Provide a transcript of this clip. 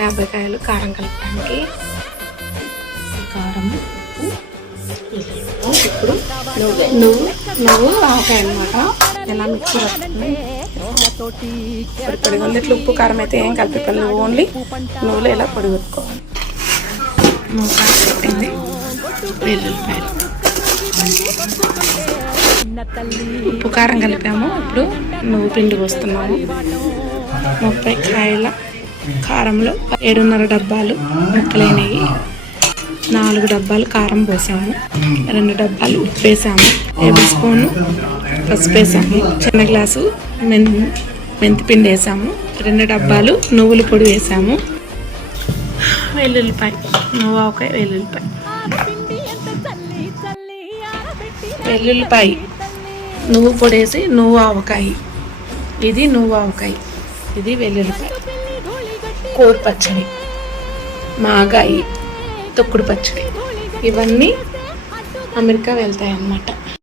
యాభై కాయలు కారం కలపడానికి. కారం ఇప్పుడు నువ్వు. నువ్వు ఆవకాయ అనమాట ఎలా మిక్సీ పట్టుకుని పొడి పొడి ఉంది ఇట్లా ఉప్పు కారం అయితే ఏం కలిపి నువ్వు ఓన్లీ నువ్వులు ఇలా పొడి పెట్టుకోవాలి నువ్వు కారం పెట్టింది. వెల్లుల్లిపాయలు. ఉప్పు కారం కలిపాము. ఇప్పుడు నువ్వు పిండి పోస్తున్నాము ముప్పై కాయల కారంలో ఏడున్నర డబ్బాలు ముక్కలైనవి. నాలుగు డబ్బాలు కారం పోసాము రెండు డబ్బాలు ఉప్పు వేసాము టేబుల్ స్పూన్ పసుపు వేసాము. చిన్న గ్లాసు మెన్ మెంతి పిండి వేసాము. రెండు డబ్బాలు నువ్వుల పొడి వేసాము. వెల్లుల్లిపాయ. నువ్వు ఆవకాయ వెల్లుల్లిపాయ. వెల్లుల్లిపాయ. నువ్వు పొడేసి నువ్వు ఆవకాయ. ఇది నువ్వు ఆవకాయ. ఇది వెల్లుల్లిపాయ. కోరు పచ్చడి మాగాయి తొక్కుడు పచ్చడి ఇవన్నీ అమెరికా వెళ్తాయి అన్నమాట